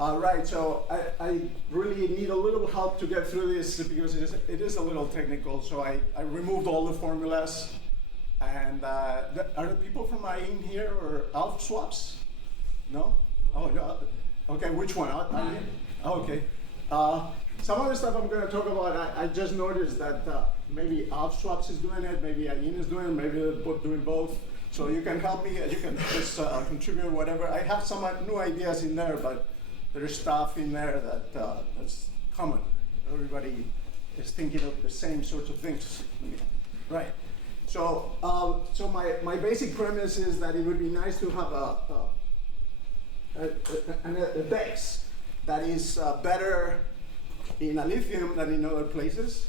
Right, so I really need a little help to get through this because it is a little technical. So I removed all the formulas. And are the people from IEN here or Alpha swaps? No? Oh, yeah. Okay, which one? Oh, okay. Some of the stuff I'm going to talk about, I just noticed that maybe Alpha swaps is doing it, maybe IEN is doing it, maybe they're both doing both. So you can help me, you can just contribute whatever. I have some new ideas in there, but there's stuff in there that's common. Everybody is thinking of the same sorts of things. Right. So, my basic premise is that it would be nice to have a DEX that is better in Alephium than in other places.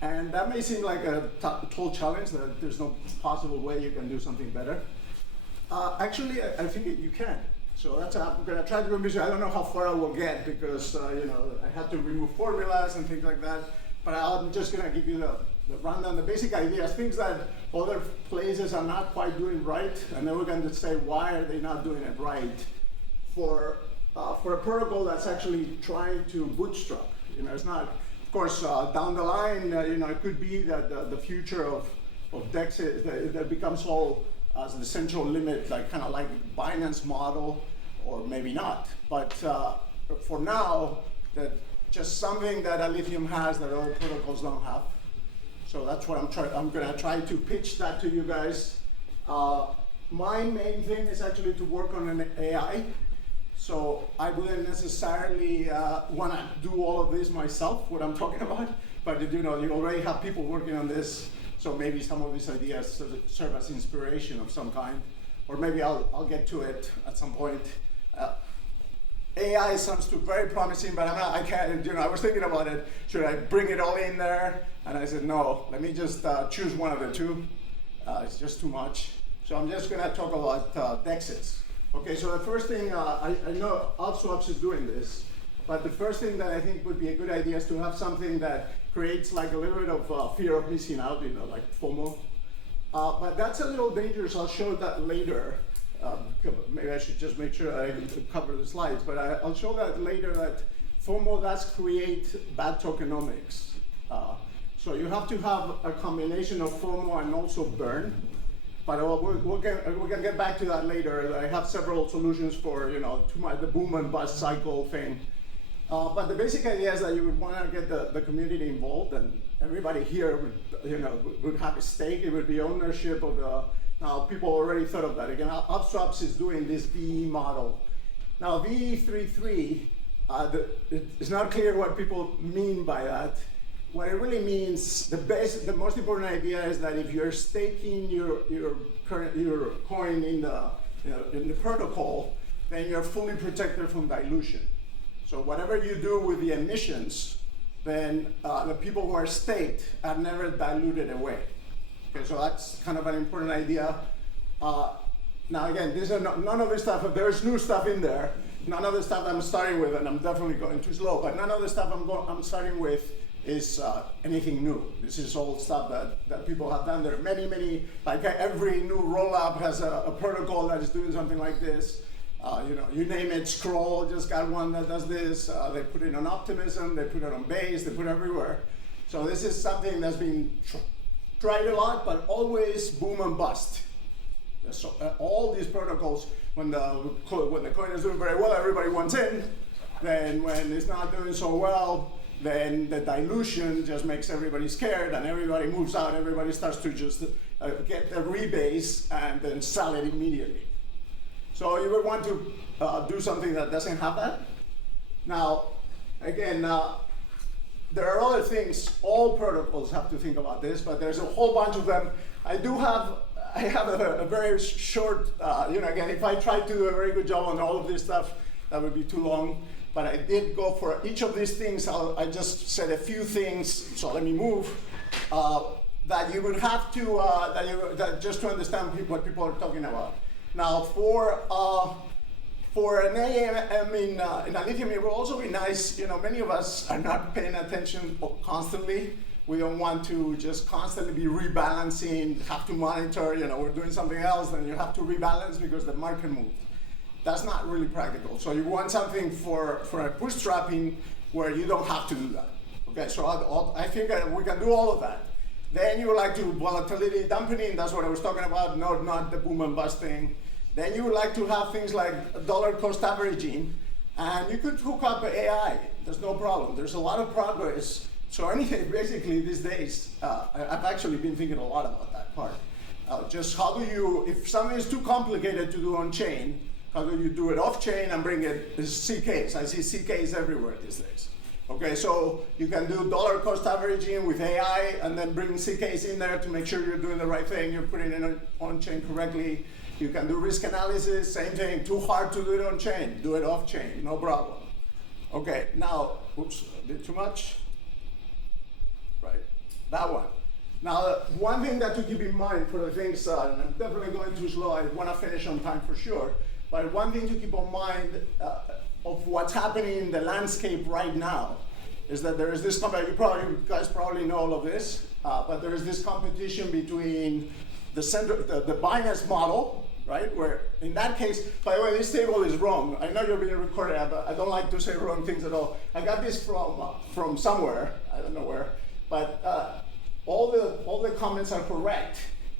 And that may seem like a tall challenge, that there's no possible way you can do something better. Actually, I think you can. So I'm going to try to convince you. I don't know how far I will get because I have to remove formulas and things like that. But I'm just going to give you the rundown, the basic ideas, things that other places are not quite doing right, and then we're going to say why are they not doing it right for a protocol that's actually trying to bootstrap. It's not, of course, down the line. It could be that the future of DEX that becomes all as the central limit, like kind of like Binance model, or maybe not. But for now, that just something that Alephium has that other protocols don't have. So that's what I'm going to try to pitch that to you guys. My main thing is actually to work on an AI. So I wouldn't necessarily want to do all of this myself, what I'm talking about. But you already have people working on this. So maybe some of these ideas serve as inspiration of some kind, or maybe I'll get to it at some point. AI sounds very promising, but I can't. I was thinking about it. Should I bring it all in there? And I said no. Let me just choose one of the two. It's just too much. So I'm just going to talk about DEXs. Okay. So the first thing I know AlpSwaps is doing this, but the first thing that I think would be a good idea is to have something that creates like a little bit of fear of missing out, like FOMO. But that's a little dangerous. I'll show that later. Maybe I should just make sure I cover the slides, but I'll show that later that FOMO does create bad tokenomics. So you have to have a combination of FOMO and also burn. But we'll get back to that later. I have several solutions for the boom and bust cycle thing. But the basic idea is that you would want to get the community involved, and everybody here would have a stake. It would be ownership of the. Now people already thought of that. Again, AlpSwaps is doing this VE model. Now VE33, it's not clear what people mean by that. What it really means, the most important idea is that if you're staking your coin in the protocol, then you're fully protected from dilution. So whatever you do with the emissions, then the people who are staked are never diluted away. Okay, so that's kind of an important idea. Now again, these are none of this stuff. There's new stuff in there. None of the stuff I'm starting with, and I'm definitely going too slow. But none of the stuff I'm starting with is anything new. This is all stuff that people have done. There are many. Like every new rollup has a protocol that is doing something like this. You name it. Scroll just got one that does this. They put it on Optimism. They put it on Base. They put it everywhere. So this is something that's been tried a lot, but always boom and bust. So all these protocols, when the coin is doing very well, everybody wants in. Then when it's not doing so well, then the dilution just makes everybody scared, and everybody moves out. Everybody starts to just get the rebase and then sell it immediately. So you would want to do something that doesn't have that. Now, again, there are other things. All protocols have to think about this, but there's a whole bunch of them. I have a very short. Again, if I tried to do a very good job on all of this stuff, that would be too long. But I did go for each of these things. I just said a few things. So let me move. That you would have to that just to understand what people are talking about. Now, for an AM in Alephium, it will also be nice. Many of us are not paying attention constantly. We don't want to just constantly be rebalancing, have to monitor. We're doing something else, then you have to rebalance because the market moved. That's not really practical. So you want something for a bootstrapping where you don't have to do that. Okay, so I think we can do all of that. Then you would like to volatility dampening, that's what I was talking about, not the boom and bust thing. Then you would like to have things like dollar cost averaging, and you could hook up AI, there's no problem. There's a lot of progress. So anything, basically these days, I've actually been thinking a lot about that part. Just how do you, if something is too complicated to do on-chain, how do you do it off-chain and bring it, this is CKs, I see CKs everywhere these days. Okay, so you can do dollar cost averaging with AI and then bring CKs in there to make sure you're doing the right thing, you're putting it on-chain correctly. You can do risk analysis, same thing, too hard to do it on-chain, do it off-chain, no problem. Okay, now, oops, I did too much. Right, that one. Now, one thing that to keep in mind for the things, and I'm definitely going too slow, I want to finish on time for sure, but one thing to keep in mind of what's happening in the landscape right now is that there is this, you guys probably know all of this, but there is this competition between the Binance model, right? Where in that case, by the way, this table is wrong. I know you're being recorded, but I don't like to say wrong things at all. I got this from somewhere, I don't know where, but all the comments are correct,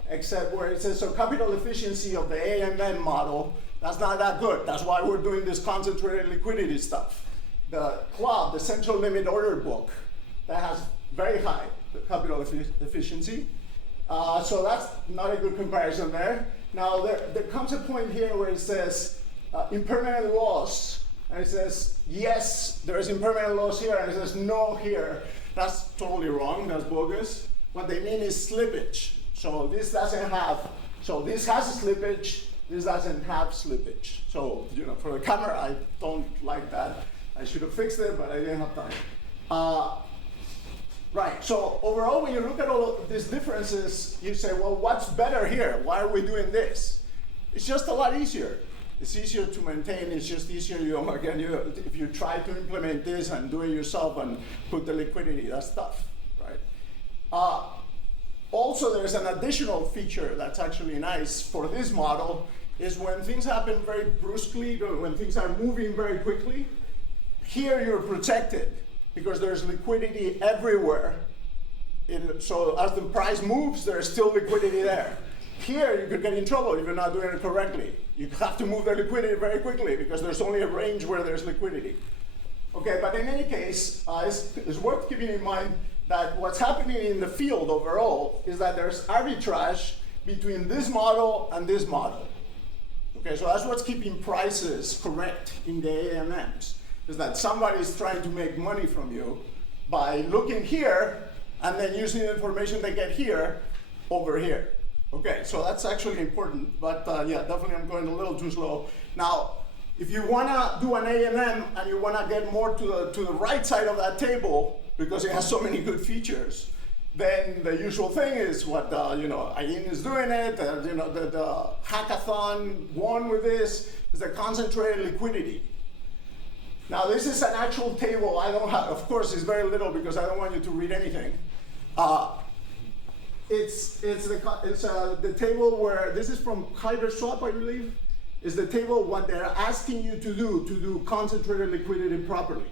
except where it says, so capital efficiency of the AMM model, that's not that good. That's why we're doing this concentrated liquidity stuff. The club, the central limit order book, that has very high capital efficiency. So that's not a good comparison there. Now there comes a point here where it says impermanent loss, and it says, yes, there is impermanent loss here, and it says no here. That's totally wrong, that's bogus. What they mean is slippage. So this doesn't have, so this has a slippage, this doesn't have slippage. So, for the camera, I don't like that. I should have fixed it, but I didn't have time. Right, so overall, when you look at all of these differences, you say, well, what's better here? Why are we doing this? It's just a lot easier. It's easier to maintain, it's just easier, if you try to implement this and do it yourself and put the liquidity, that's tough, right? Also, there's an additional feature that's actually nice for this model, is when things happen very brusquely, when things are moving very quickly, here you're protected because there's liquidity everywhere. So as the price moves, there's still liquidity there. Here, you could get in trouble if you're not doing it correctly. You have to move the liquidity very quickly because there's only a range where there's liquidity. Okay, but in any case, it's worth keeping in mind that what's happening in the field overall is that there's arbitrage between this model and this model. Okay, so that's what's keeping prices correct in the AMMs, is that somebody's trying to make money from you by looking here and then using the information they get here over here. Okay, so that's actually important, but yeah, definitely I'm going a little too slow. Now, if you wanna do an AMM and you wanna get more to the right side of that table, because it has so many good features, then the usual thing is what Ayin is doing it. The hackathon won with this is the concentrated liquidity. Now this is an actual table. I don't have, of course, it's very little because I don't want you to read anything. It's the table where this is from Kyber Swap, I believe. Is the table what they're asking you to do concentrated liquidity properly.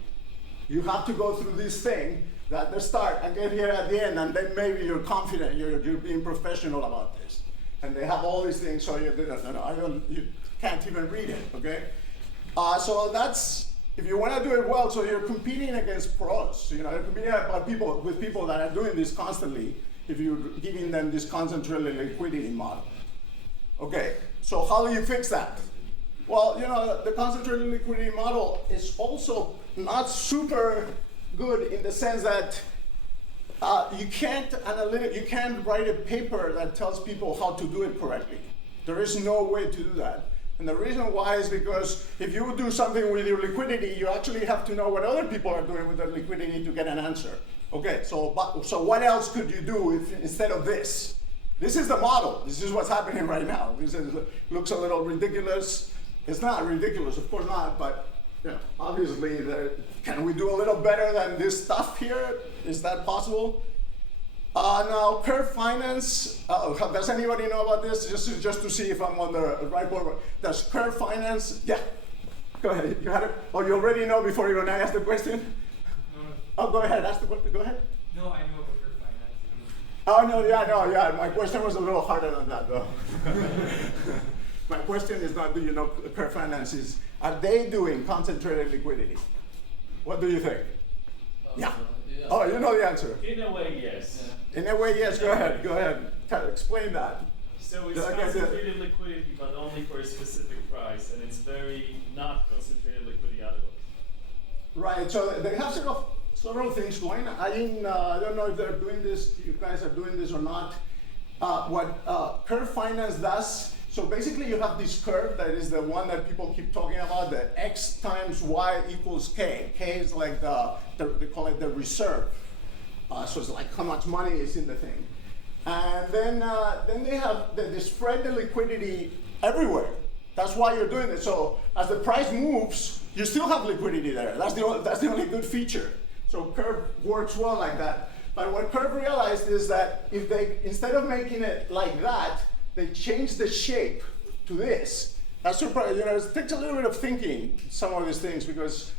You have to go through this thing at the start and get here at the end, and then maybe you're confident, you're being professional about this. And they have all these things, so you can't even read it, okay? So that's, if you want to do it well, so you're competing against pros, you're competing with people that are doing this constantly, if you're giving them this concentrated liquidity model. Okay, so how do you fix that? Well, the concentrated liquidity model is also not super good in the sense that you can't write a paper that tells people how to do it correctly. There is no way to do that. And the reason why is because if you do something with your liquidity, you actually have to know what other people are doing with their liquidity to get an answer. Okay, so what else could you do instead of this? This is the model. This is what's happening right now. This looks a little ridiculous. It's not ridiculous, of course not, but obviously, can we do a little better than this stuff here? Is that possible? Now, curve finance, does anybody know about this? Just to see if I'm on the right board. Does curve finance, yeah, go ahead, you had it? Oh, you already know before you ask the question? No. Oh, go ahead, ask the question, go ahead. No, I know about curve finance. Oh, no, yeah, my question was a little harder than that, though. My question is not, do you know curve finances? Are they doing concentrated liquidity? What do you think? Yeah. Oh, you know the answer. In a way, yes. Yeah. In a way, yes. Go ahead. Explain that. So it's concentrated liquidity, but only for a specific price, and it's very not concentrated liquidity otherwise. Right. So they have several things going. I don't know if they're doing this. You guys are doing this or not. What curve finance does. So basically, you have this curve that is the one that people keep talking about, the x times y equals k. K is like they call it the reserve. So it's like how much money is in the thing. And then they have, they spread the liquidity everywhere. That's why you're doing it. So as the price moves, you still have liquidity there. That's the only good feature. So curve works well like that. But what curve realized is that if they, instead of making it like that, they change the shape to this. That's surprising. It takes a little bit of thinking, some of these things, because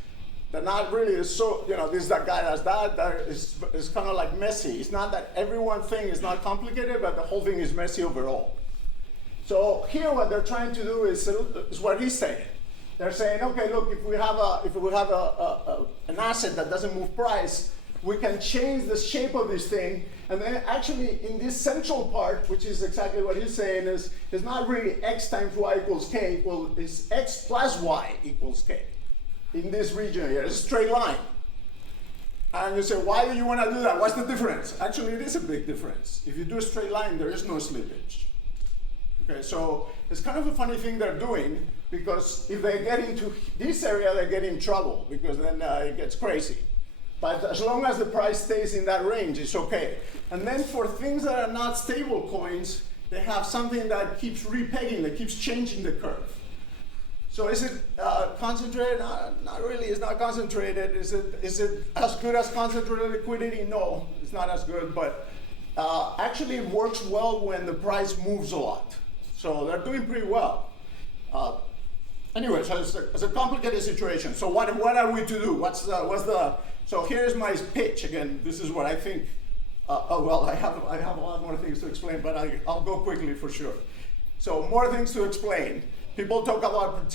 they're not really so, this that guy does that is kind of like messy. It's not that every one thing is not complicated, but the whole thing is messy overall. So here what they're trying to do is what he's saying. They're saying, okay, look, if we have an asset that doesn't move price, we can change the shape of this thing, and then actually in this central part, which is exactly what he's saying, is not really x times y equals k, it's x plus y equals k. In this region here, it's a straight line. And you say, why do you want to do that? What's the difference? Actually, it is a big difference. If you do a straight line, there is no slippage. Okay, so it's kind of a funny thing they're doing, because if they get into this area, they get in trouble, because then it gets crazy. But as long as the price stays in that range, it's okay. And then for things that are not stable coins, they have something that keeps repegging, that keeps changing the curve. So is it concentrated? Not really, it's not concentrated. Is it as good as concentrated liquidity? No, it's not as good, but actually it works well when the price moves a lot. So they're doing pretty well. Anyway, so it's a complicated situation. So what are we to do? So here's my pitch again. This is what I think. I have a lot more things to explain, but I'll go quickly for sure. So more things to explain. People talk about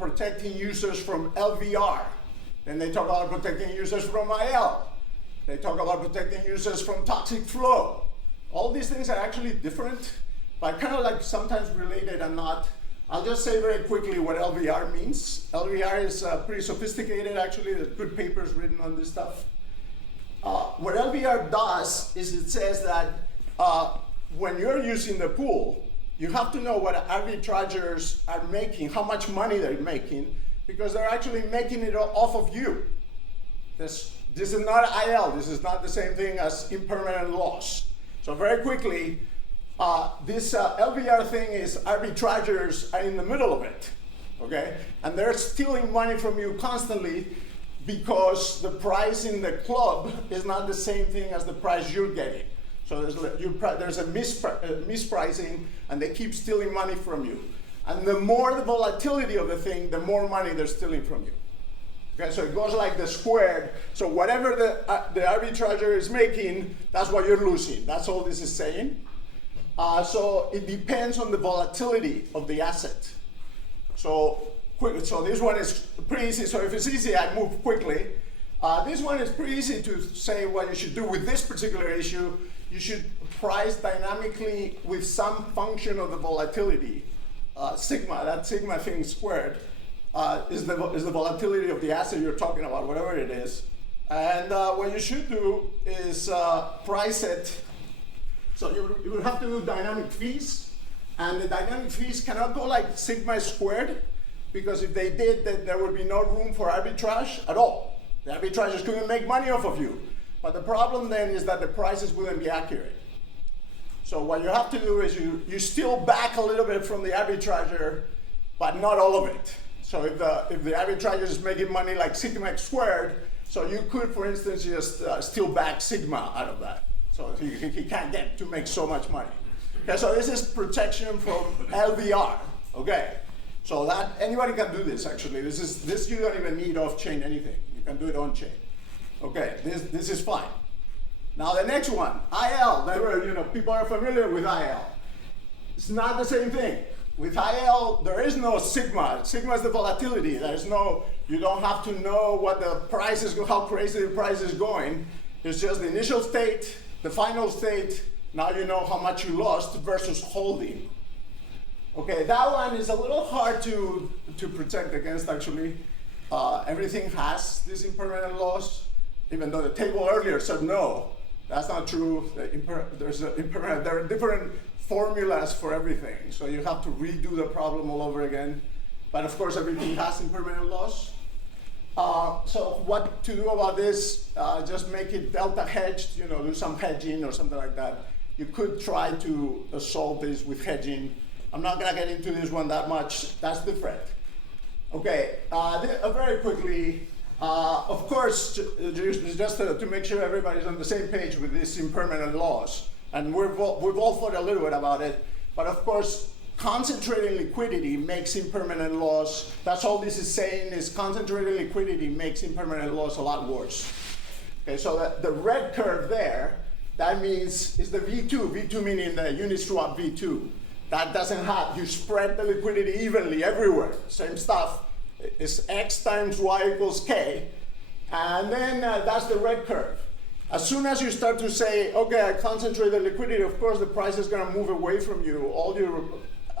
protecting users from LVR. Then they talk about protecting users from IL. They talk about protecting users from toxic flow. All these things are actually different, but kind of like sometimes related and not. I'll just say very quickly what LVR means. LVR is pretty sophisticated, actually. There's good papers written on this stuff. What LVR does is it says that when you're using the pool, you have to know what arbitrageurs are making, how much money they're making, because they're actually making it off of you. This is not IL. This is not the same thing as impermanent loss. So very quickly, this LVR thing is arbitrageurs are in the middle of it, okay? And they're stealing money from you constantly because the price in the club is not the same thing as the price you're getting. So there's a mispricing, and they keep stealing money from you. And the more the volatility of the thing, the more money they're stealing from you. Okay, so it goes like the squared. So whatever the arbitrager is making, that's what you're losing. That's all this is saying. So it depends on the volatility of the asset. So this one is pretty easy. So if it's easy, I move quickly. This one is pretty easy to say what you should do with this particular issue. You should price dynamically with some function of the volatility. Sigma, that sigma thing squared, is the volatility of the asset you're talking about, whatever it is. And what you should do is price it. So you would have to do dynamic fees, and the dynamic fees cannot go like sigma squared, because if they did, then there would be no room for arbitrage at all. The arbitrageurs couldn't make money off of you. But the problem then is that the prices wouldn't be accurate. So what you have to do is you steal back a little bit from the arbitrager, but not all of it. So if the arbitrager is making money like sigma x squared, So you could, for instance, just steal back sigma out of that. So he can't get to make so much money. Okay, so this is protection from LVR. Okay, so that anybody can do this actually. This you don't even need off-chain anything. You can do it on-chain. Okay, this is fine. Now the next one, IL. People are familiar with IL. It's not the same thing. With IL, there is no sigma. Sigma is the volatility. You don't have to know what the price is, how crazy the price is going. It's just the initial state, the final state. Now you know how much you lost versus holding. Okay, that one is a little hard to protect against actually. Everything has this impermanent loss, even though the table earlier said no. That's not true. There are different formulas for everything, so you have to redo the problem all over again. But of course, everything has impermanent loss. So what to do about this? Just make it delta hedged. Do some hedging or something like that. You could try to solve this with hedging. I'm not going to get into this one that much. That's different. Okay, very quickly. Of course, just to make sure everybody's on the same page with this impermanent loss, and we've all thought a little bit about it, but of course, concentrated liquidity makes impermanent loss. That's all this is saying is concentrated liquidity makes impermanent loss a lot worse. Okay, so the red curve there, that means is the V2. V2 meaning the Uniswap V2. That doesn't have, you spread the liquidity evenly everywhere. Same stuff. It's X times Y equals K. And then that's the red curve. As soon as you start to say, okay, I concentrate the liquidity, of course the price is going to move away from you. All your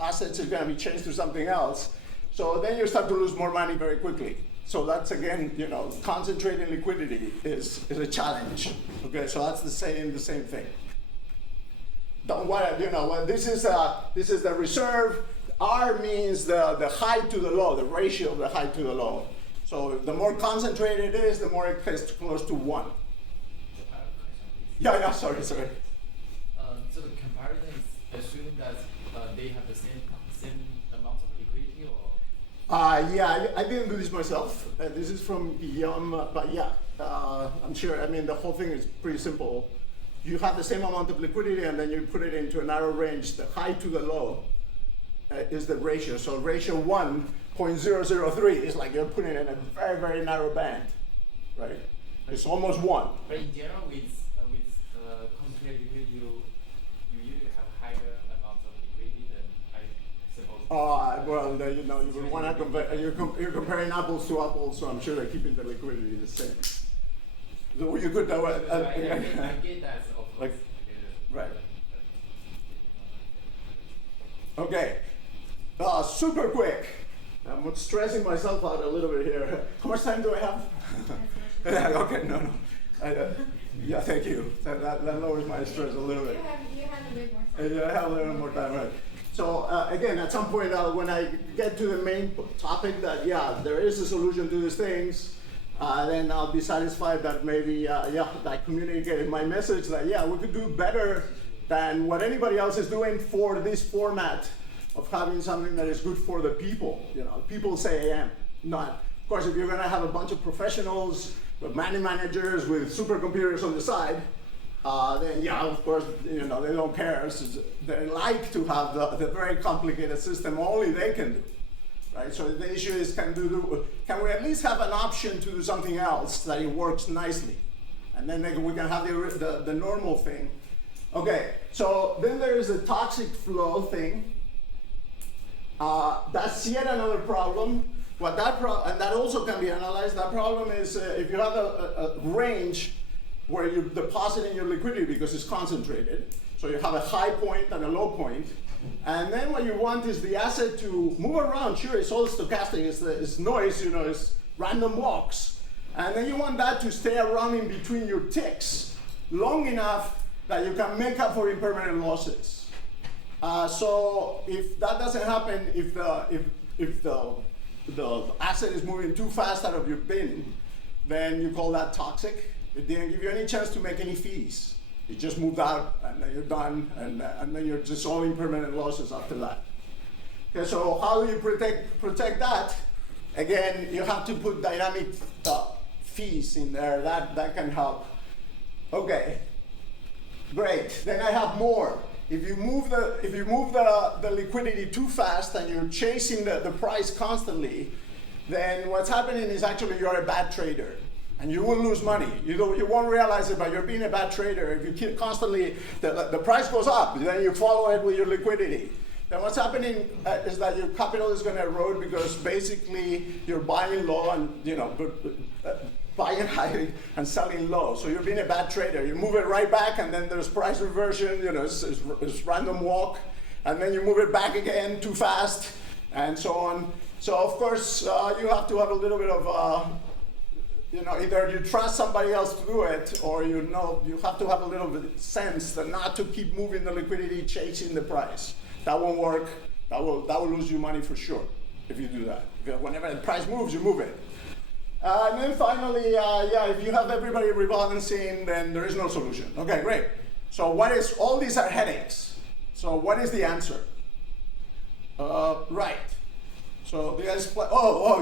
assets are going to be changed to something else. So then you start to lose more money very quickly. So that's again, concentrating liquidity is a challenge. Okay, so that's the same thing. Don't worry, this is the reserve. R means the high to the low, the ratio of the high to the low. So the more concentrated it is, the more it gets close to 1. Yeah, sorry. So the comparison is assuming that they have the same amount of liquidity, or? Yeah, I didn't do this myself. This is from Guillaume, but yeah, I'm sure. I mean, the whole thing is pretty simple. You have the same amount of liquidity, and then you put it into a narrow range. The high to the low is the ratio. So ratio 1.003 is like you're putting it in a very, very narrow band, right? It's almost 1. But in general, with concentrated liquidity, you usually have higher amounts of liquidity than, I suppose. Well, you would want to compare. You're comparing apples to apples, so I'm sure they're keeping the liquidity the same. So you could. I get that, of course. Right. Okay. Super quick. I'm stressing myself out a little bit here. How much time do I have? Okay, no. Yeah, thank you. That lowers my stress a little bit. You have a bit more time. Yeah, I have a little more time, right. So again, at some point when I get to the main topic that, there is a solution to these things, then I'll be satisfied that maybe, I communicated my message that, we could do better than what anybody else is doing for this format of having something that is good for the people. People say AM, not. Of course, if you're going to have a bunch of professionals, money managers with supercomputers on the side, then of course, they don't care. They like to have the very complicated system only they can do, right? So the issue is, can we at least have an option to do something else that it works nicely, and then we can have the normal thing. Okay, so then there is the toxic flow thing. That's yet another problem. And that also can be analyzed. That problem is if you have a range where you're depositing your liquidity because it's concentrated. So you have a high point and a low point. And then what you want is the asset to move around. Sure, it's all stochastic, it's noise, it's random walks. And then you want that to stay around in between your ticks long enough that you can make up for impermanent losses. So if that doesn't happen, if the asset is moving too fast out of your bin, then you call that toxic. It didn't give you any chance to make any fees. It just moved out, and then you're done, and then you're just all impermanent losses after that. Okay, so how do you protect that? Again, you have to put dynamic fees in there, that can help. Okay, great. Then I have more. If you move the liquidity too fast and you're chasing the price constantly, then what's happening is actually you're a bad trader. And you will lose money. You won't realize it, but you're being a bad trader. If you keep constantly, the price goes up, then you follow it with your liquidity. Then what's happening is that your capital is going to erode because basically you're buying low and buying high and selling low. So you're being a bad trader. You move it right back, and then there's price reversion. It's random walk, and then you move it back again too fast, and so on. So of course you have to have a little bit of either you trust somebody else to do it, or you have to have a little bit of sense that not to keep moving the liquidity, chasing the price. That won't work. That will lose you money for sure if you do that. Because whenever the price moves, you move it. And then finally, if you have everybody rebalancing, then there is no solution. Okay, great. So all these are headaches. So what is the answer? Right. So the guys play,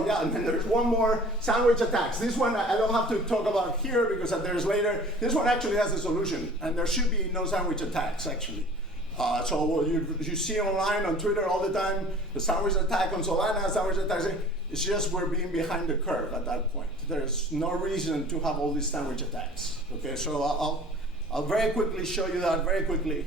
yeah, and then there's one more, sandwich attacks. This one I don't have to talk about here because there's later. This one actually has a solution, and there should be no sandwich attacks actually. So you see online on Twitter all the time, the sandwich attack on Solana, sandwich attacks. It's just we're being behind the curve at that point. There's no reason to have all these sandwich attacks. Okay, so I'll very quickly show you that very quickly.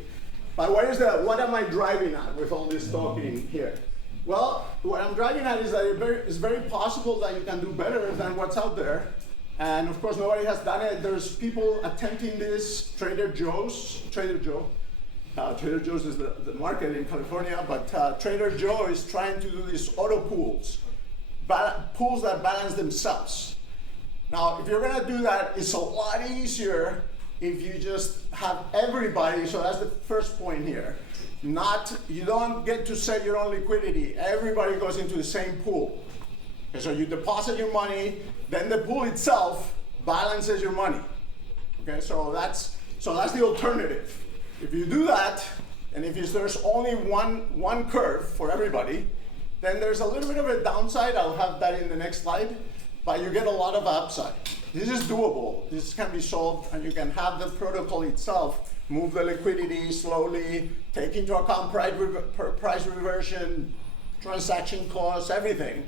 But what am I driving at with all this talking here? Well, what I'm driving at is that it's very possible that you can do better than what's out there. And of course, nobody has done it. There's people attempting this, Trader Joe's is the market in California, but Trader Joe is trying to do these auto pools that balance themselves. Now, if you're gonna do that, it's a lot easier if you just have everybody, so that's the first point here. You don't get to set your own liquidity. Everybody goes into the same pool. Okay, so you deposit your money, then the pool itself balances your money. Okay, so that's the alternative. If you do that, and if there's only one curve for everybody, then there's a little bit of a downside. I'll have that in the next slide, but you get a lot of upside. This is doable. This can be solved, and you can have the protocol itself move the liquidity slowly, take into account price reversion, transaction costs, everything.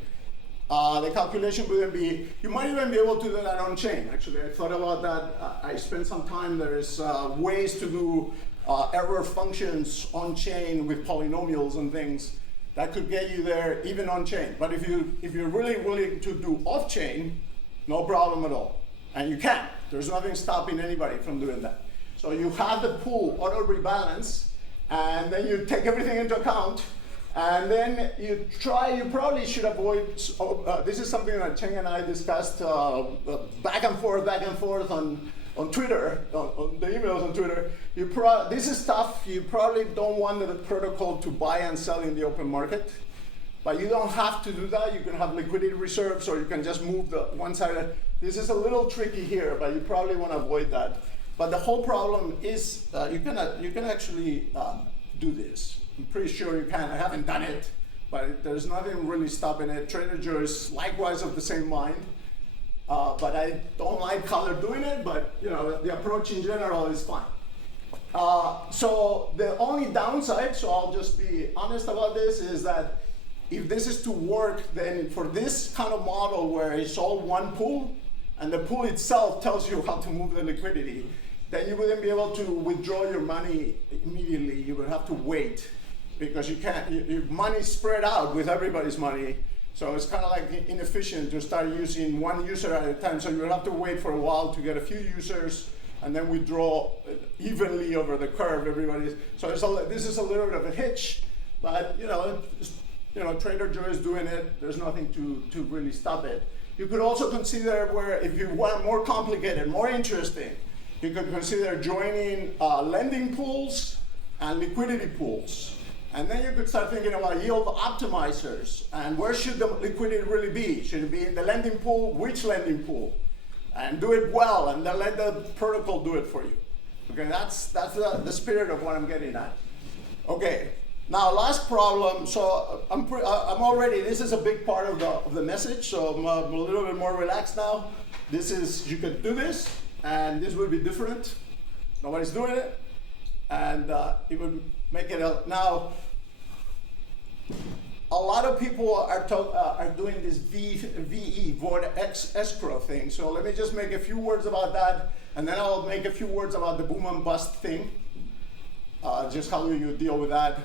The calculation wouldn't be, you might even be able to do that on chain. Actually, I thought about that. I spent some time. There's ways to do error functions on chain with polynomials and things that could get you there even on chain. But if you're really willing to do off chain, no problem at all. And you can. There's nothing stopping anybody from doing that. So you have the pool auto rebalance, and then you take everything into account, and then you probably should avoid, this is something that Cheng and I discussed back and forth on Twitter, on the emails on Twitter. This is stuff you probably don't want the protocol to buy and sell in the open market, but you don't have to do that. You can have liquidity reserves, or you can just move the one side. This is a little tricky here, but you probably want to avoid that. But the whole problem is you can actually do this. I'm pretty sure you can. I haven't done it, but there's nothing really stopping it. Trader Joe is likewise of the same mind, but I don't like how they're doing it. But the approach in general is fine. So the only downside, so I'll just be honest about this, is that if this is to work, then for this kind of model where it's all one pool, and the pool itself tells you how to move the liquidity, then you wouldn't be able to withdraw your money immediately. You would have to wait, because you can't, your money's spread out with everybody's money. So it's kind of like inefficient to start using one user at a time. So you would have to wait for a while to get a few users and then withdraw evenly over the curve. So this is a little bit of a hitch, but Trader Joe is doing it. There's nothing to really stop it. You could also consider where, if you want more complicated, more interesting, you could consider joining lending pools and liquidity pools. And then you could start thinking about yield optimizers. And where should the liquidity really be? Should it be in the lending pool? Which lending pool? And do it well, and then let the protocol do it for you. Okay, that's the spirit of what I'm getting at. Okay, now last problem. So I'm already, this is a big part of the message, so I'm a little bit more relaxed now. this is, you can do this, and this will be different. Nobody's doing it, and it would make it now. A lot of people are doing this VE, void escrow thing. So let me just make a few words about that, and then I'll make a few words about the boom and bust thing. Just how do you deal with that?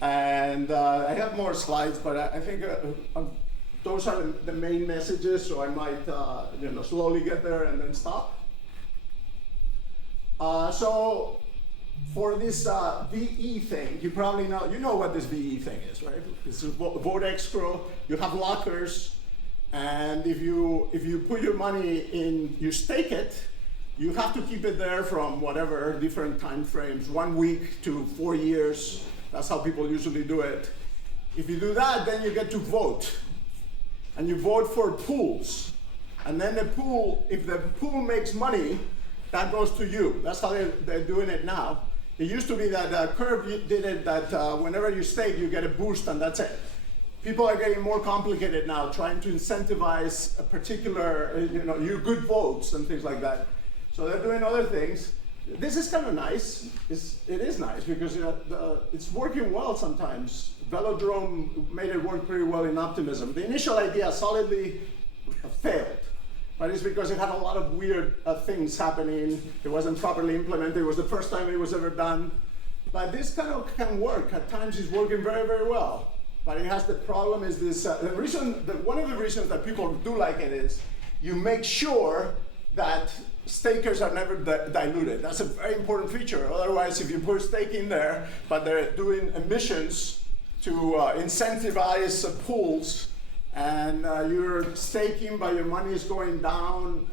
And I have more slides, but I think those are the main messages. So I might slowly get there and then stop. So for this VE thing, you probably know what this VE thing is, right? This is void escrow. You have lockers, and if you put your money in, you stake it, you have to keep it there from whatever different time frames, 1 week to 4 years. That's how people usually do it. If you do that, then you get to vote, and you vote for pools, and then the pool, if the pool makes money, that goes to you. That's how they're doing it now. It used to be that Curve did it that whenever you stake, you get a boost and that's it. People are getting more complicated now, trying to incentivize a particular, your good votes and things like that. So they're doing other things. This is kind of nice. It is nice because it's working well sometimes. Velodrome made it work pretty well in optimism. The initial idea solidly failed. But it's because it had a lot of weird things happening. It wasn't properly implemented. It was the first time it was ever done. But this kind of can work. At times it's working very, very well. But it has the problem is this, one of the reasons that people do like it is you make sure that stakers are never diluted. That's a very important feature. Otherwise, if you put stake in there, but they're doing emissions to incentivize pools, and you're staking, but your money is going down.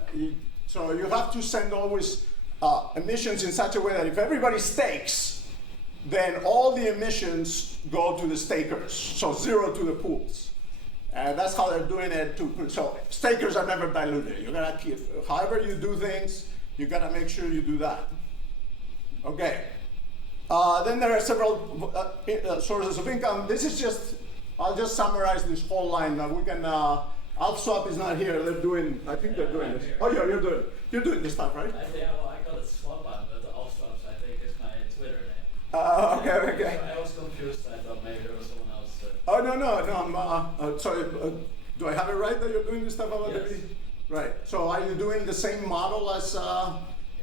So you have to send always emissions in such a way that if everybody stakes, then all the emissions go to the stakers, so zero to the pools. And that's how they're doing it. So stakers are never diluted. You gotta keep, however you do things, you gotta make sure you do that. Okay. Then there are several sources of income. This is just, I'll just summarize this whole line. We can, AlpSwap is not here. They're doing, I think they're doing this. Oh yeah, you're doing this stuff, right? Yeah, well, I got a swap on, but the AlpSwaps I think is my Twitter name. Okay. So I was confused. I thought maybe there was someone else. Oh no, I'm sorry. Do I have it right that you're doing this stuff about Yes. the video? Right. So are you doing the same model as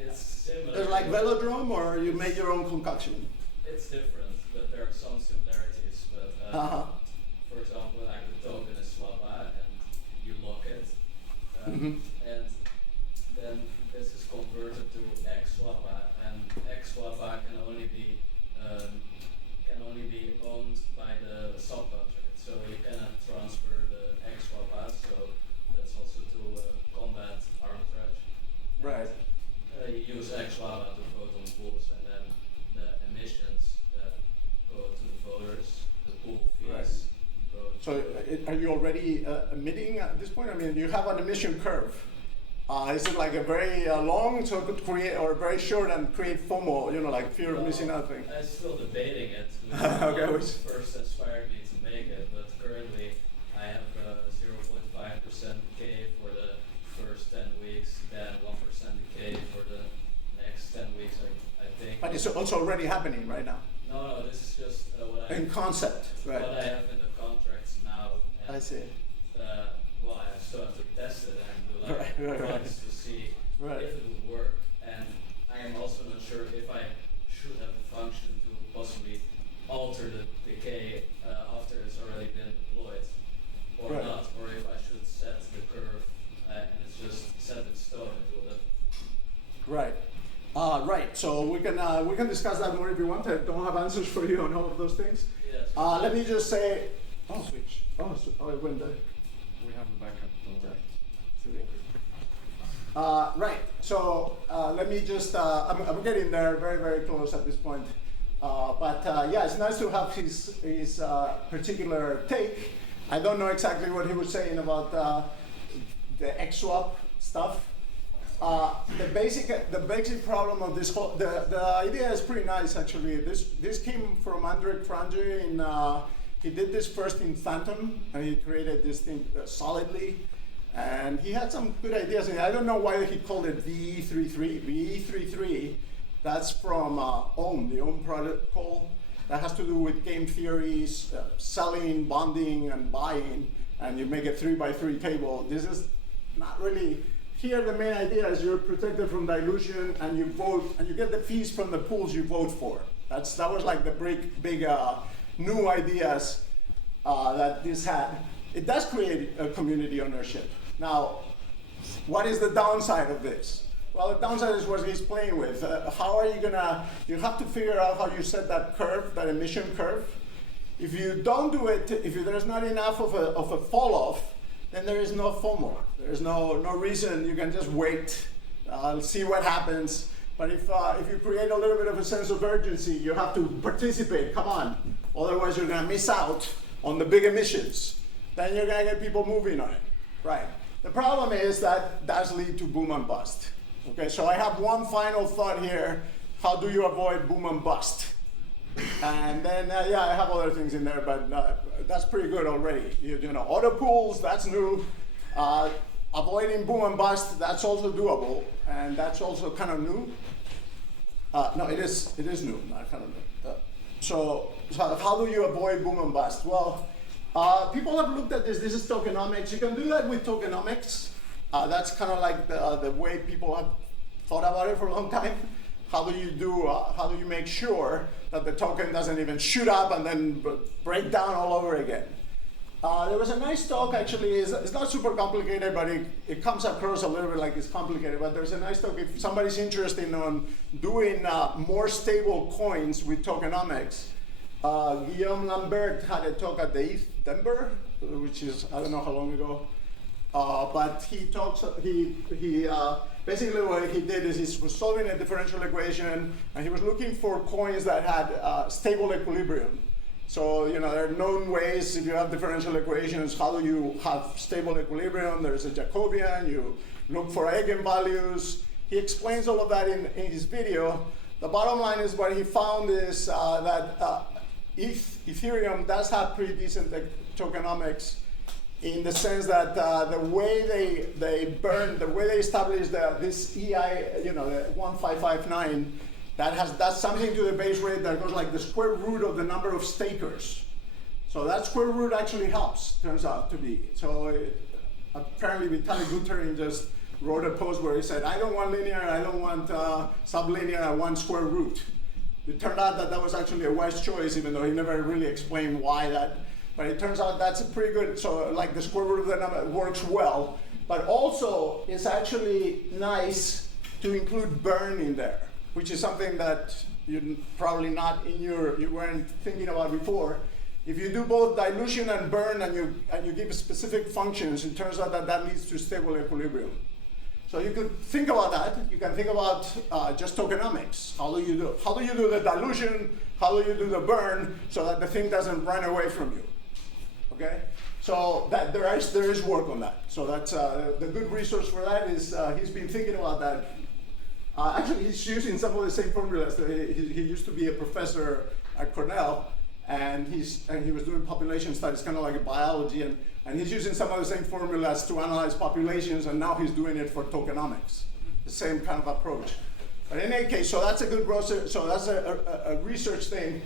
It's similar. like Velodrome, or you made your own concoction? It's different, but there are some similarities. But for example, like the token is swappa, and you lock it, and then this is converted to X swappa, and X swappa can only be owned by the subcontract. So you cannot transfer the X swappa. So that's also to combat arbitrage. Right. You use X swappa to vote on pools, and then the emissions go to the voters. The pool fees. Right. So are you already emitting at this point? I mean, you have an emission curve. Is it like a very long, so it could create, or very short and create FOMO, like fear of missing out thing? I'm still debating it. Okay, What first inspired me to make it, but currently I have 0.5% decay for the first 10 weeks, then 1% decay for the next 10 weeks, I think. But it's also already happening right now. No, this is just what In concept, right? what I have in the contracts now. And, I see. well, I still have to test it and do like Right. runs to see Right. if it would work. And I am also not sure if I should have a function to possibly alter the decay after it's already been deployed, or Right. not, or if I should set the curve and it's just set in stone into it. Right. Right. So we can discuss that more if you want. I don't have answers for you on all of those things. Yes. Let me just say. Switch. It went there. We have a backup to Right. So let me just. I'm getting there, very, very close at this point. But yeah, it's nice to have his particular take. I don't know exactly what he was saying about the XSwap stuff. The basic problem of this whole the idea is pretty nice actually. This came from Andre Cronje he did this first in Phantom, and he created this thing solidly, And he had some good ideas. And I don't know why he called it VE33. VE33, that's from OHM, the OHM protocol. That has to do with game theories, selling, bonding, and buying. And you make a 3x3 table. This is not really, here the main idea is you're protected from dilution and you vote, and you get the fees from the pools you vote for. That was like the big new ideas that this had. It does create a community ownership. Now, what is the downside of this? Well, the downside is what he's playing with. How are you gonna, you have to figure out how you set that curve, that emission curve. If you don't do it, if there's not enough of a fall off, then there is no FOMO. There's no reason. You can just wait, see what happens. But if you create a little bit of a sense of urgency, you have to participate. Come on, otherwise you're gonna miss out on the big emissions. Then you're gonna get people moving on it, right? The problem is that does lead to boom and bust. Okay, so I have one final thought here. How do you avoid boom and bust? And then, yeah, I have other things in there, but that's pretty good already. You know, auto pools, that's new. Avoiding boom and bust, that's also doable, and that's also kind of new. No, it is new, not kind of new. So how do you avoid boom and bust? Well, people have looked at this. This is tokenomics. You can do that with tokenomics. That's kind of like the way people have thought about it for a long time. How do you make sure that the token doesn't even shoot up and then break down all over again? There was a nice talk, actually. It's not super complicated, but it comes across a little bit like it's complicated. But there's a nice talk if somebody's interested in doing more stable coins with tokenomics. Guillaume Lambert had a talk at the ETH Denver, which is, I don't know how long ago. But he talks, basically what he did is he was solving a differential equation, and he was looking for coins that had stable equilibrium. So, you know, there are known ways, if you have differential equations, how do you have stable equilibrium? There's a Jacobian, you look for eigenvalues. He explains all of that in his video. The bottom line is what he found is that Ethereum does have pretty decent tokenomics, in the sense that the way they burn, the way they establish this EI, you know, the 1559, that's something to the base rate that goes like the square root of the number of stakers. So that square root actually helps, turns out to be. So apparently Vitaly Buterin just wrote a post where he said, I don't want linear, I don't want sublinear, I want square root. It turned out that was actually a wise choice, even though he never really explained why that. But it turns out that's a pretty good, so like the square root of the number works well. But also, it's actually nice to include burn in there, which is something that you probably not you weren't thinking about before. If you do both dilution and burn and you give specific functions, it turns out that leads to stable equilibrium. So you could think about that. You can think about just tokenomics. How do you do the dilution? How do you do the burn so that the thing doesn't run away from you? Okay, so that there is work on that. So that's the good resource for that is he's been thinking about that. Actually, he's using some of the same formulas. He used to be a professor at Cornell, and he was doing population studies, kind of like a biology, and he's using some of the same formulas to analyze populations, and now he's doing it for tokenomics, the same kind of approach. But in any case, so that's a good research. So that's a research thing.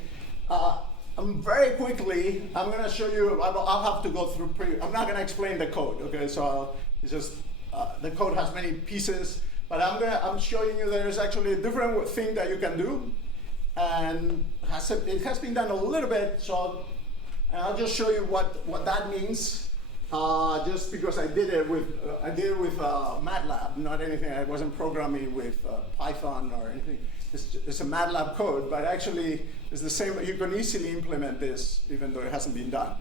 Very quickly, I'm going to show you. I'll have to go through. I'm not going to explain the code. Okay, so it's just the code has many pieces, but I'm showing you there's actually a different thing that you can do, and it has been done a little bit. So I'll just show you what that means. Just because I did it with MATLAB, not anything. I wasn't programming with Python or anything. It's a MATLAB code, but actually it's the same. You can easily implement this, even though it hasn't been done.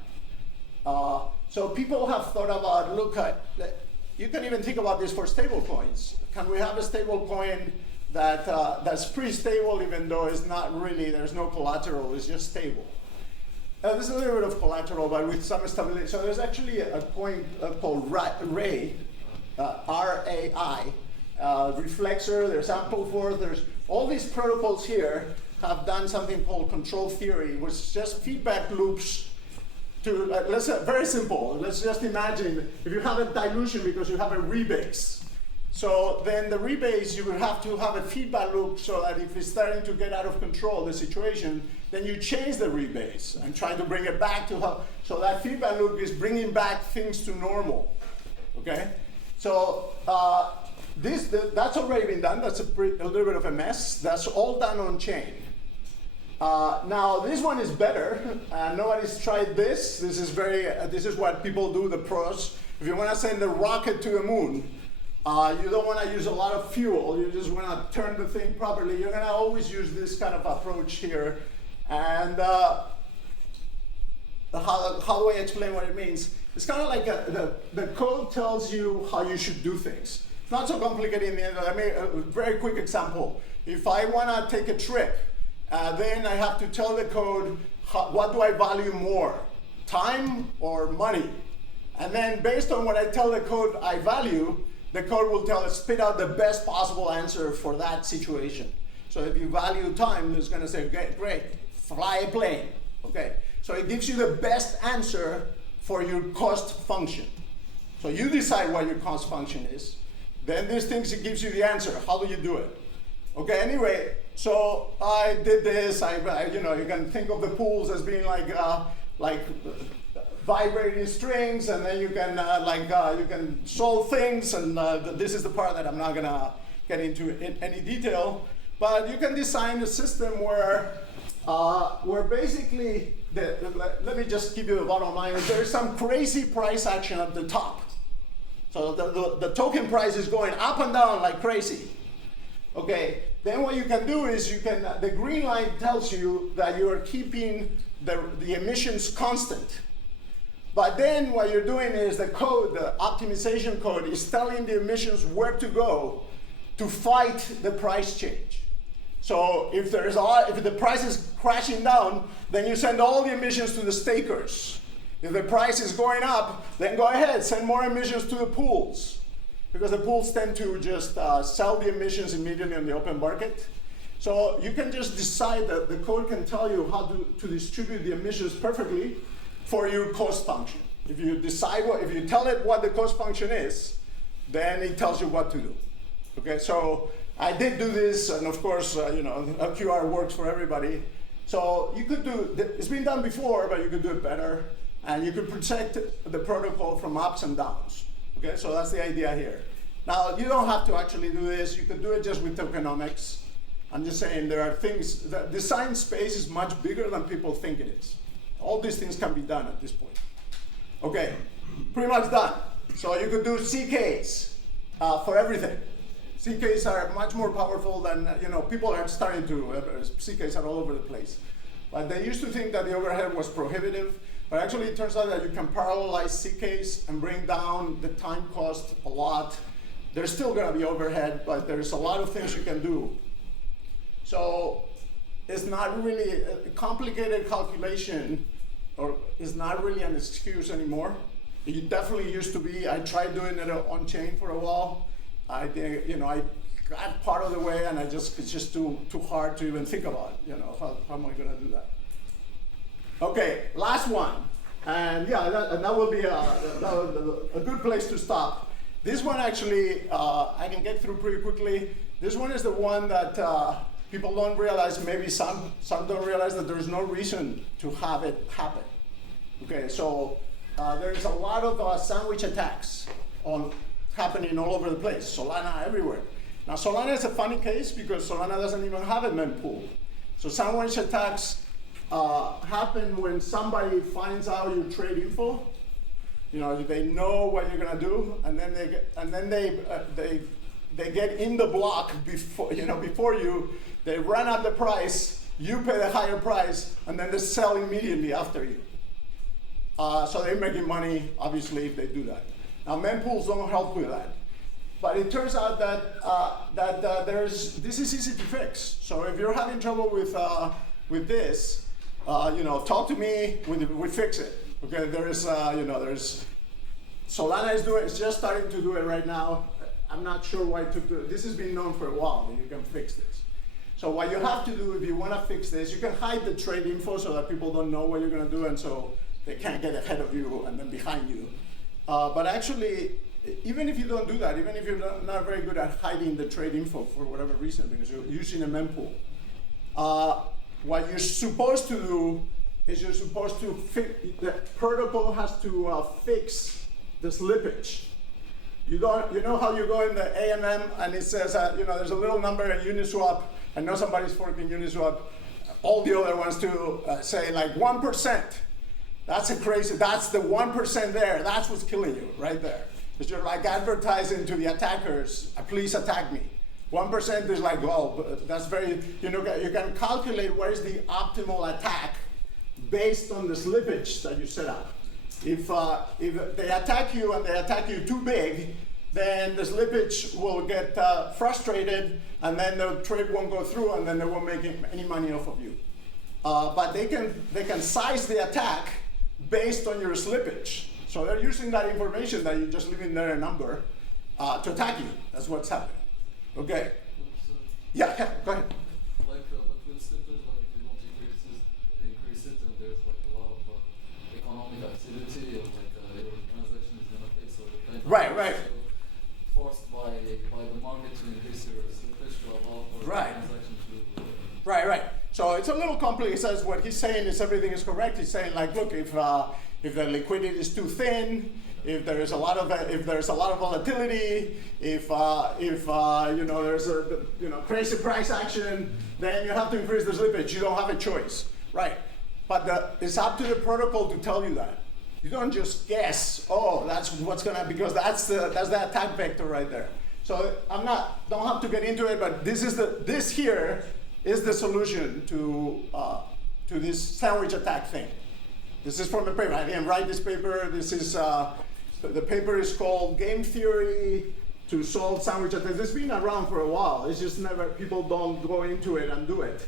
So people have thought about, you can even think about this for stable coins. Can we have a stable coin that's pretty stable, even though it's not really, there's no collateral, it's just stable? There's a little bit of collateral, but with some stability. So there's actually a coin called RAI, R-A-I, Reflexor, there's Ampleforth, there's all these protocols here have done something called control theory, which is just feedback loops let's very simple. Let's just imagine if you have a dilution because you have a rebase. So then the rebase, you would have to have a feedback loop so that if it's starting to get out of control, the situation, then you change the rebase and try to bring it back to how, so that feedback loop is bringing back things to normal, okay? So that's already been done. That's a little bit of a mess. That's all done on chain. Now this one is better. Nobody's tried this. This is what people do, the pros. If you want to send a rocket to the moon, you don't want to use a lot of fuel. You just want to turn the thing properly. You're going to always use this kind of approach here. And how do I explain what it means? It's kind of like the code tells you how you should do things. It's not so complicated in the end. I mean, a very quick example. If I want to take a trip, then I have to tell the code, what do I value more, time or money? And then based on what I tell the code I value, the code will spit out the best possible answer for that situation. So if you value time, it's going to say, great, fly a plane. Okay, so it gives you the best answer for your cost function. So you decide what your cost function is. Then this thing gives you the answer. How do you do it? Okay, anyway, so I did this. You know, you can think of the pools as being like vibrating strings, and then you can you can solve things. And this is the part that I'm not gonna get into in any detail. But you can design a system where basically let me just give you the bottom line. There's some crazy price action at the top. So the token price is going up and down like crazy. Okay, then what you can do is the green line tells you that you are keeping the emissions constant. But then what you're doing is the optimization code is telling the emissions where to go to fight the price change. So if the price is crashing down, then you send all the emissions to the stakers. If the price is going up, then go ahead, send more emissions to the pools. Because the pools tend to just sell the emissions immediately on the open market. So you can just decide that the code can tell you how to distribute the emissions perfectly for your cost function. If you tell it what the cost function is, then it tells you what to do. Okay, so I did do this, and of course, you know, LQR works for everybody. So you could it's been done before, but you could do it better, and you could protect the protocol from ups and downs. Okay, so that's the idea here. Now, you don't have to actually do this. You could do it just with tokenomics. I'm just saying there are things, the design space is much bigger than people think it is. All these things can be done at this point. Okay, pretty much done. So you could do CKs for everything. CKs are much more powerful than, you know, people are starting to, CKs are all over the place. But they used to think that the overhead was prohibitive. But actually, it turns out that you can parallelize CKs and bring down the time cost a lot. There's still going to be overhead, but there's a lot of things you can do. So it's not really a complicated calculation, or is not really an excuse anymore. It definitely used to be. I tried doing it on chain for a while. I got part of the way, and it's just too hard to even think about. You know, how am I going to do that? Okay, last one, and yeah, that will be a good place to stop. This one actually, I can get through pretty quickly. This one is the one that people don't realize, maybe some don't realize that there's no reason to have it happen. Okay, so there's a lot of sandwich attacks happening all over the place, Solana everywhere. Now Solana is a funny case because Solana doesn't even have a mempool. So sandwich attacks happen when somebody finds out your trade info. You know, they know what you're gonna do, and then they get in the block before you. They run up the price, you pay the higher price, and then they sell immediately after you. So they're making money, obviously, if they do that. Now, mempools don't help with that. But it turns out that this is easy to fix. So if you're having trouble with this, talk to me. We fix it. Okay, there's Solana is just starting to do it right now. I'm not sure why it took. This has been known for a while that you can fix this. So what you have to do if you want to fix this, you can hide the trade info so that people don't know what you're going to do, and so they can't get ahead of you and then behind you. But actually, even if you don't do that, even if you're not very good at hiding the trade info for whatever reason, because you're using a mempool, what you're supposed to do is you're supposed to the protocol has to fix the slippage. You know how you go in the AMM and it says, there's a little number in Uniswap. I know somebody's forking Uniswap. All the other ones to say like 1%. That's the 1% there. That's what's killing you right there. Because you're like advertising to the attackers, please attack me. 1% is like, well, that's very, you can calculate what is the optimal attack based on the slippage that you set up. If they attack you and they attack you too big, then the slippage will get frustrated, and then the trade won't go through, and then they won't make any money off of you. But they can size the attack based on your slippage. So they're using that information that you're just leaving there a number to attack you. That's what's happening. Okay. Yeah, go ahead. But with slippage, like if you don't increase it, and there's like a lot of economic activity, or like your transaction is gonna pay, so you're kind of Right. forced by the market to increase your slippage to allow for the transaction to. Right. So it's a little complicated. He says what he's saying is everything is correct. He's saying like, look, if the liquidity is too thin, if there's a lot of volatility, if there's a crazy price action, then you have to increase the slippage. You don't have a choice, right? But it's up to the protocol to tell you that. You don't just guess. Oh, that's what's gonna, because that's the attack vector right there. So don't have to get into it, but this here is the solution to this sandwich attack thing. This is from the paper. I didn't write this paper. This is the paper is called Game Theory to Solve Sandwich Attacks. It's been around for a while. It's just people don't go into it and do it.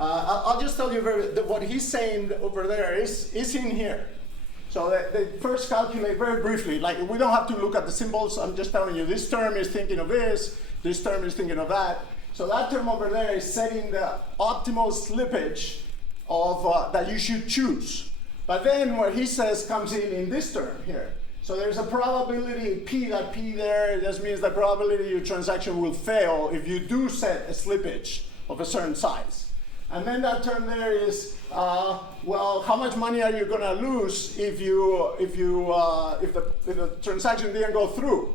I'll just tell you what he's saying over there is in here. So they first calculate very briefly. Like, we don't have to look at the symbols. I'm just telling you, this term is thinking of this term is thinking of that. So that term over there is setting the optimal slippage of that you should choose. But then what he says comes in this term here. So there's a probability P, that P there just means the probability your transaction will fail if you do set a slippage of a certain size. And then that term there is, well, how much money are you gonna lose if the transaction didn't go through?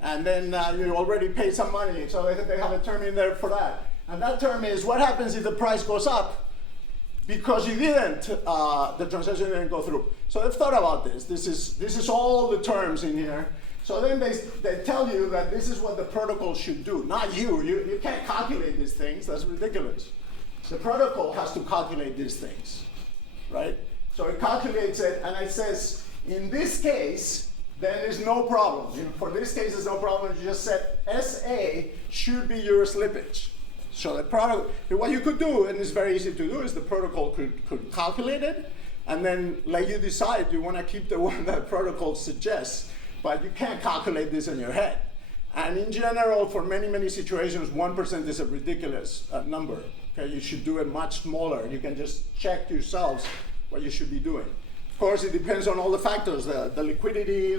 And then you already paid some money, so they have a term in there for that. And that term is what happens if the price goes up because the transaction didn't go through. So they've thought about this. This is all the terms in here. So then they tell you that this is what the protocol should do, not you. You can't calculate these things. That's ridiculous. The protocol has to calculate these things, right? So it calculates it, and it says, in this case, then there's no problem. For this case, there's no problem. You just said SA should be your slippage. So the product, what you could do, and it's very easy to do, is the protocol could calculate it, and then let you decide you want to keep the one that protocol suggests, but you can't calculate this in your head. And in general, for many, many situations, 1% is a ridiculous number. Okay, you should do it much smaller. You can just check yourselves what you should be doing. Of course, it depends on all the factors, the liquidity,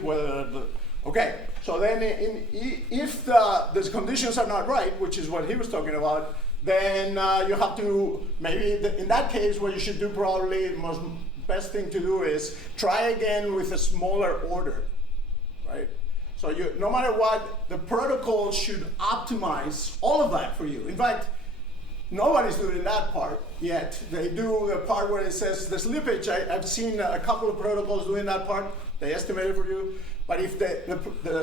okay. So then if the conditions are not right, which is what he was talking about, then you have to, maybe in that case, what you should do probably, the best thing to do is try again with a smaller order, right? So no matter what, the protocol should optimize all of that for you. In fact, nobody's doing that part yet. They do the part where it says the slippage. I've seen a couple of protocols doing that part. They estimate it for you. But if the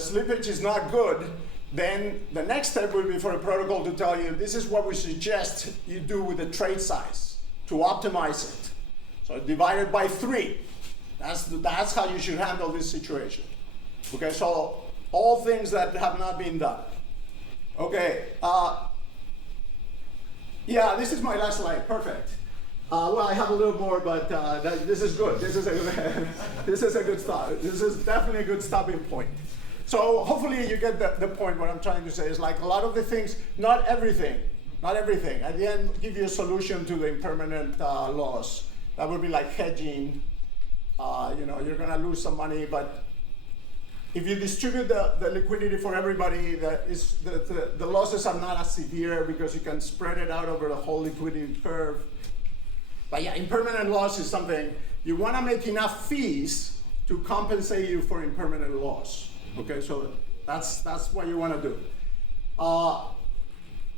slippage is not good, then the next step would be for the protocol to tell you, this is what we suggest you do with the trade size to optimize it. So divide it by 3. That's how you should handle this situation. Okay, so all things that have not been done. Okay. Yeah, this is my last slide. Perfect. Well, I have a little more, but this is good. This is a good start. This is definitely a good stopping point. So hopefully you get the point. What I'm trying to say is like a lot of the things, not everything. At the end, give you a solution to the impermanent loss. That would be like hedging. you're gonna lose some money, but if you distribute the liquidity for everybody, the losses are not as severe because you can spread it out over the whole liquidity curve. But yeah, impermanent loss is something, you wanna make enough fees to compensate you for impermanent loss. Okay, so that's what you wanna do.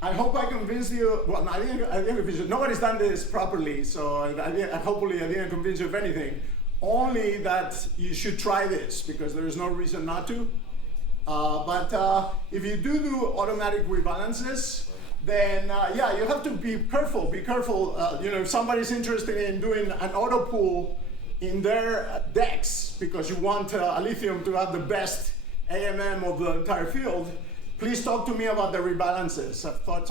I hope I convinced you, well, I didn't convince you, nobody's done this properly, so hopefully I didn't convince you of anything. Only that you should try this, because there is no reason not to. But if you do automatic rebalances, then yeah, you have to be careful. Be careful. If somebody's interested in doing an auto pool in their DEX because you want Alephium to have the best AMM of the entire field, please talk to me about the rebalances. I've thought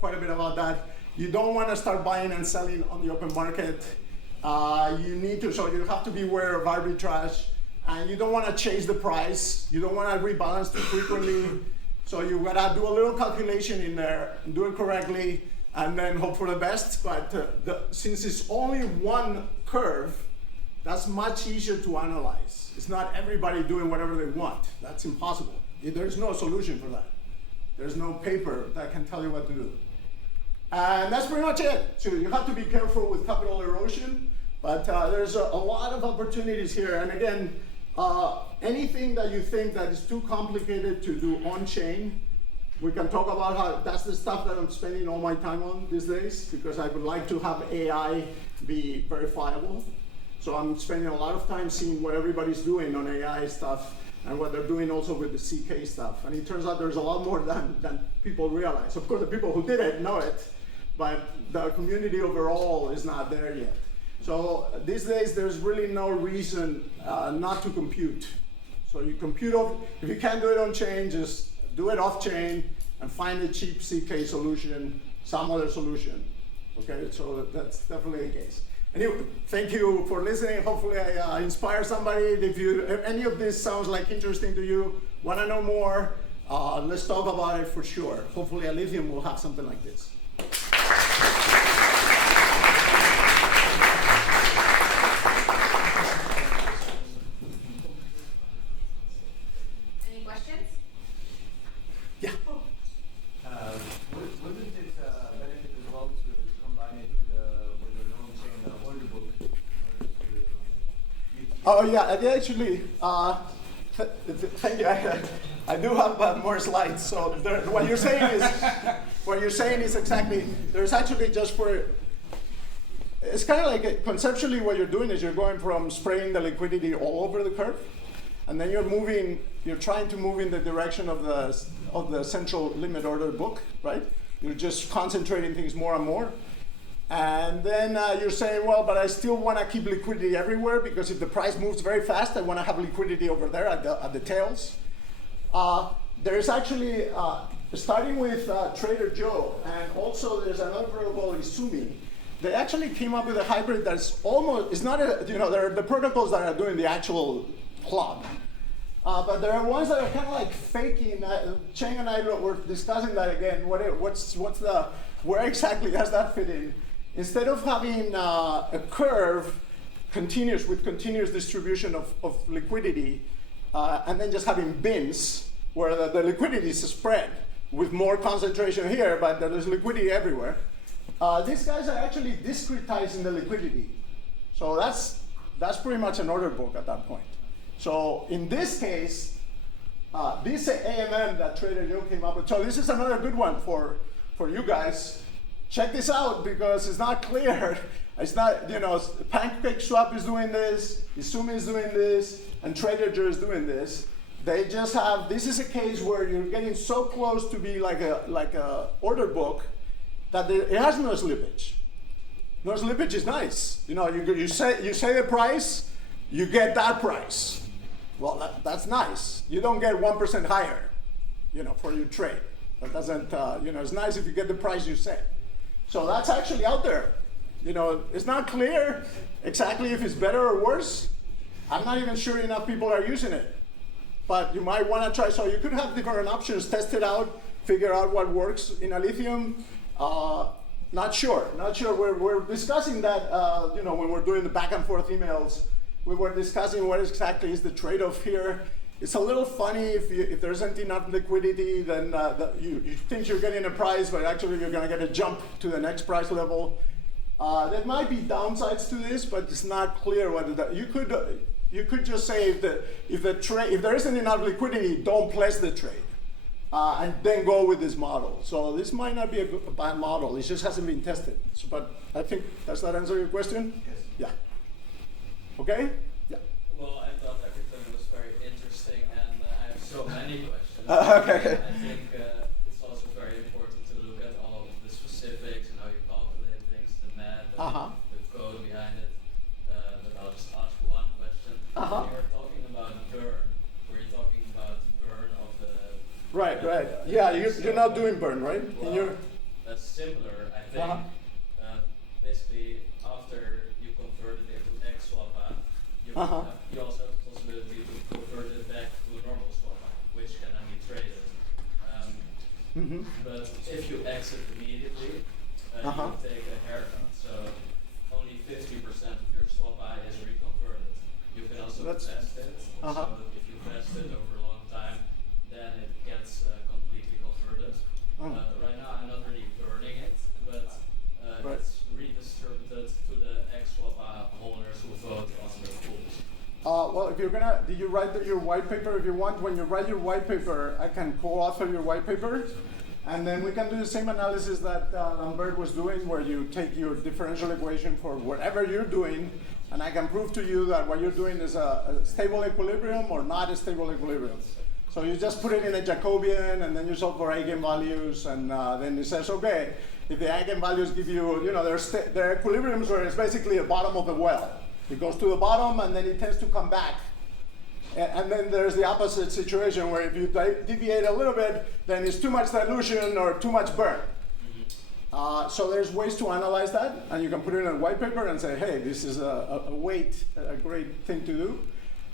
quite a bit about that. You don't want to start buying and selling on the open market. So you have to be aware of arbitrage, and you don't want to chase the price. You don't want to rebalance too frequently. So you gotta do a little calculation in there, and do it correctly, and then hope for the best. But since it's only one curve, that's much easier to analyze. It's not everybody doing whatever they want. That's impossible. There's no solution for that. There's no paper that can tell you what to do. And that's pretty much it. So you have to be careful with capital erosion, but there's a lot of opportunities here. And again, anything that you think that is too complicated to do on-chain, we can talk about how that's the stuff that I'm spending all my time on these days, because I would like to have AI be verifiable. So I'm spending a lot of time seeing what everybody's doing on AI stuff and what they're doing also with the CK stuff. And it turns out there's a lot more than people realize. Of course, the people who did it know it, but the community overall is not there yet. So these days, there's really no reason not to compute. So you compute, if you can't do it on chain, just do it off chain and find a cheap CK solution, some other solution. Okay, so that's definitely the case. Anyway, thank you for listening. Hopefully I inspire somebody. If any of this sounds like interesting to you, want to know more, let's talk about it for sure. Hopefully Alephium will have something like this. Any questions? Yeah. Wouldn't it benefit as well to combine it with a long-chain order book in order to Oh yeah, actually, thank you. I do have more slides. So what you're saying is exactly. There's actually just for. It's kind of like conceptually what you're doing is you're going from spraying the liquidity all over the curve, and then you're trying to move in the direction of the central limit order book, right? You're just concentrating things more and more. And then you're saying, well, but I still want to keep liquidity everywhere, because if the price moves very fast, I want to have liquidity over there at the tails. There's actually, starting with Trader Joe, and also there's another protocol, Izumi. They actually came up with a hybrid that's almost, it's not there are the protocols that are doing the actual plot. But there are ones that are kind of like faking. Cheng and I were discussing that again. Where exactly does that fit in? Instead of having a curve with continuous distribution of liquidity, and then just having bins where the liquidity is spread with more concentration here, but there's liquidity everywhere. These guys are actually discretizing the liquidity. So that's pretty much an order book at that point. So in this case, this AMM that Trader Joe came up with, so this is another good one for you guys. Check this out, because it's not clear. It's not, PancakeSwap is doing this, Izumi is doing this, and Trader Joe is doing this. They just have, this is a case where you're getting so close to be like a order book that it has no slippage. No slippage is nice. You say the price, you get that price. Well, that's nice. You don't get 1% higher, for your trade. That doesn't, it's nice if you get the price you say. So that's actually out there. It's not clear exactly if it's better or worse. I'm not even sure enough people are using it. But you might want to try. So you could have different options, test it out, figure out what works in Alephium. Not sure. We're discussing that, when we're doing the back and forth emails. we were discussing what exactly is the trade-off here. It's a little funny if there isn't enough liquidity, then you think you're getting a price, but actually you're going to get a jump to the next price level. There might be downsides to this, but it's not clear whether you could just say if there isn't enough liquidity, don't place the trade, and then go with this model. So this might not be a bad model. It just hasn't been tested. So, but I think does that answer your question? Yes. Yeah. Okay. Yeah. Well, I thought everything was very interesting, and I have so many questions. Okay. I think it's also very important to look at all of the specifics and how you calculate things, the math, the code behind it. But I'll just ask one question. When you were talking about burn, were you talking about burn of the... Right. Yeah, you're not doing burn, right? Well, that's similar, I think. Basically, after you convert it into X swap app, you also have the possibility to convert it back to a normal swap app, which can then be traded. But if you exit immediately, you take a haircut. So only 50% of your swap app is reconverted. You can also vest it. So if you vest it over a long time, then it gets completely converted. Right now, I'm not really burning it, but it's redistributed to the XSwap holders who vote on the pools. Well, if you're did you write your white paper? If you want, when you write your white paper, I can co-author your white paper, and then we can do the same analysis that Lambert was doing, where you take your differential equation for whatever you're doing, and I can prove to you that what you're doing is a stable equilibrium or not a stable equilibrium. So you just put it in a Jacobian, and then you solve for eigenvalues, and then it says, okay, if the eigenvalues give you, there are equilibriums where it's basically the bottom of the well. It goes to the bottom, and then it tends to come back. And then there's the opposite situation where if you deviate a little bit, then it's too much dilution or too much burn. So there's ways to analyze that, and you can put it in a white paper and say, hey, this is a great thing to do.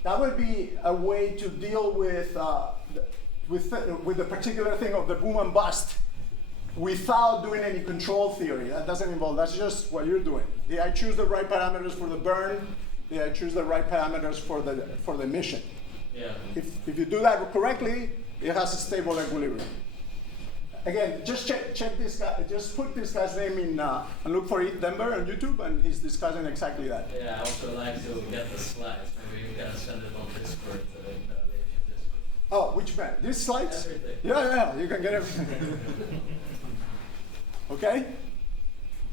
That would be a way to deal with the particular thing of the boom and bust without doing any control theory. That doesn't involve, that's just what you're doing. Did I choose the right parameters for the burn? Did I choose the right parameters for the emission? Yeah. If you do that correctly, it has a stable equilibrium. Again, just check this guy, just put this guy's name in and look for Denver on YouTube, and he's discussing exactly that. Yeah, I also like to get the slides. Maybe you can send it on Discord, in the Alephium Discord. Oh, which man? These slides? Everything. Yeah, you can get everything. Okay?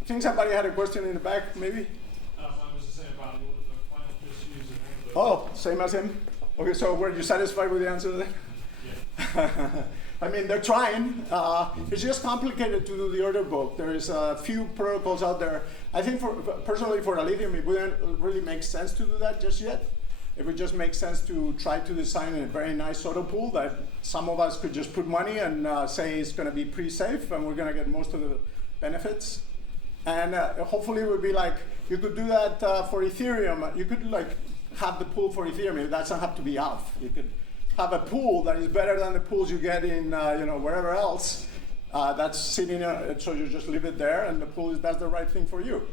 I think somebody had a question in the back, maybe? I was just saying about what the final issues and Oh, same as him? Okay, so were you satisfied with the answer then? Yeah. I mean, they're trying. It's just complicated to do the order book. There's a few protocols out there. I think personally for Alephium, it wouldn't really make sense to do that just yet. It would just make sense to try to design a very nice auto pool that some of us could just put money and say it's going to be pretty safe and we're going to get most of the benefits. And hopefully it would be like, you could do that for Ethereum. You could like have the pool for Ethereum. It doesn't have to be off. You could have a pool that is better than the pools you get in wherever else. That's sitting, so you just leave it there, and the pool does the right thing for you.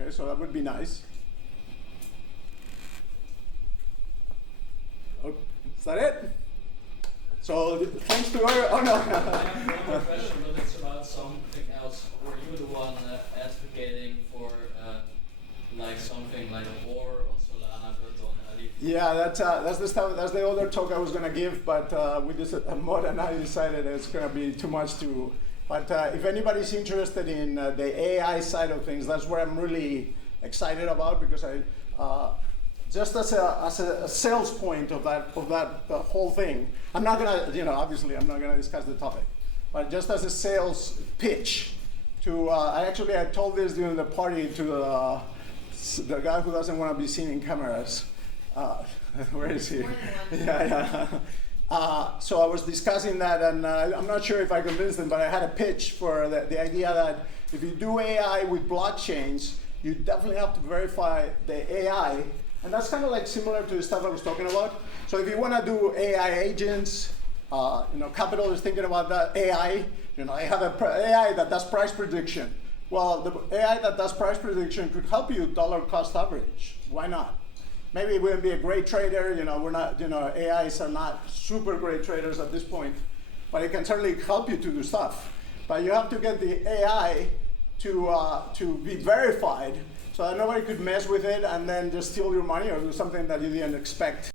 Okay, so that would be nice. Oh, is that it? So thanks to our, oh no. I have one more question, but it's about something else. Were you the one advocating for like something like a war on Solana but on Alephium? Yeah, that's the stuff. That's the other talk I was gonna give, but we Mod and I decided it's gonna be too much to. But if anybody's interested in the AI side of things, that's what I'm really excited about, because I just as a sales point of that whole thing. I'm not gonna, obviously I'm not gonna discuss the topic, but just as a sales pitch to. I told this during the party to the guy who doesn't want to be seen in cameras. Where is he? Yeah. So I was discussing that, and I'm not sure if I convinced them, but I had a pitch for the idea that if you do AI with blockchains, you definitely have to verify the AI, and that's kind of like similar to the stuff I was talking about. So if you want to do AI agents, Capital is thinking about that AI. I have an AI that does price prediction. Well, the AI that does price prediction could help you dollar cost average. Why not? Maybe it wouldn't be a great trader. We're not. AIs are not super great traders at this point, but it can certainly help you to do stuff. But you have to get the AI to be verified, so that nobody could mess with it and then just steal your money or do something that you didn't expect.